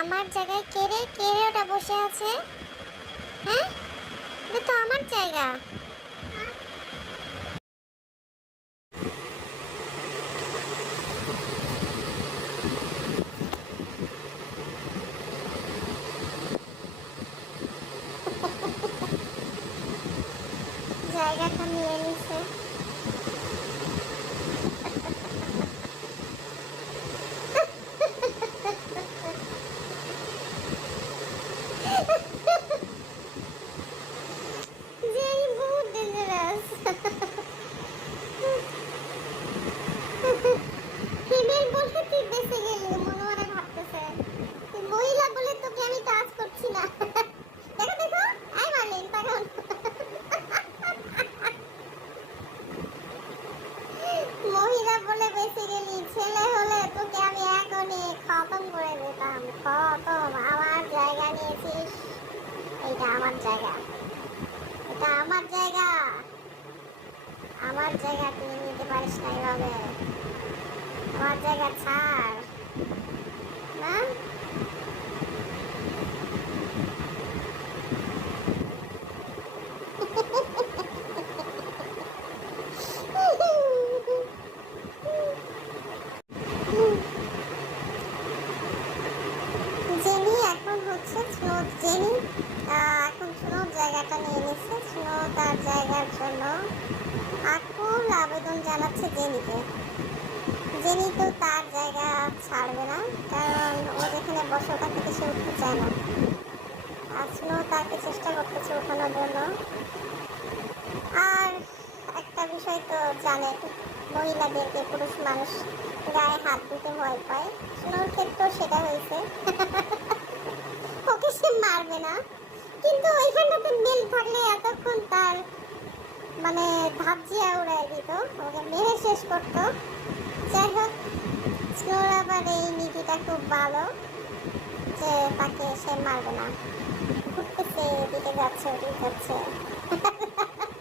আমার জায়গায় কে রে? ওটা বসে আছে? হ্যাঁ? এটা তো আমার জায়গা। জায়গাটা নিয়ে নিছে জেনি বহুত ডেঞ্জারাস ফিমেল বলে তুই বেঁচে গেলি মনে মনে ভাবতেছে তুই মহিলা বলে তোকে আমি টাচ করছি না দেখো দেখো আই মারলেন তখন মহিলা বলে গেলি, ছেলে হলে তোকে আমি এখনই খতম করে দিতাম। খতম, আমার জায়গা নিয়েছিস। এটা আমার জায়গা। এটা আমার জায়গা। আমার জায়গা তুই নিতে পারিস না এভাবে। আমার জায়গা ছাড় না জেনি এখন হচ্ছে স্নো জেনি আহ, এখন স্নো জায়গাটা নিয়ে নিচ্ছে স্নো তার জায়গার জন্য আকুল আবেদন জানাচ্ছে জেনিকে। জেনি তো তার জায়গা ছাড়বে না, কারণ ও যেখানে বসে ওখান থেকে সে উঠতে চায় না। আর স্নো তাকে চেষ্টা করতেছে ওঠানোর জন্য। আর একটা বিষয় তো জানে মহিলাদেরকে, পুরুষ মানুষ গায়ে হাত দিতে ভয় পায়। স্নোর ক্ষেত্রেও সেটা হয়েছে। ওকে সে মারবে না। কিন্তু ওইখানটাতে মেল থাকলে এতক্ষণ তার মানে ভাবজিয়া উড়াই দিত ওকে মেরে শেষ করত। যাই হোক স্নোর আবার এই নীতিটা খুব ভালো যে তাকে সে মারবে না। ঘুরতেছে, এদিকে যাচ্ছে, ওদিকে যাচ্ছে।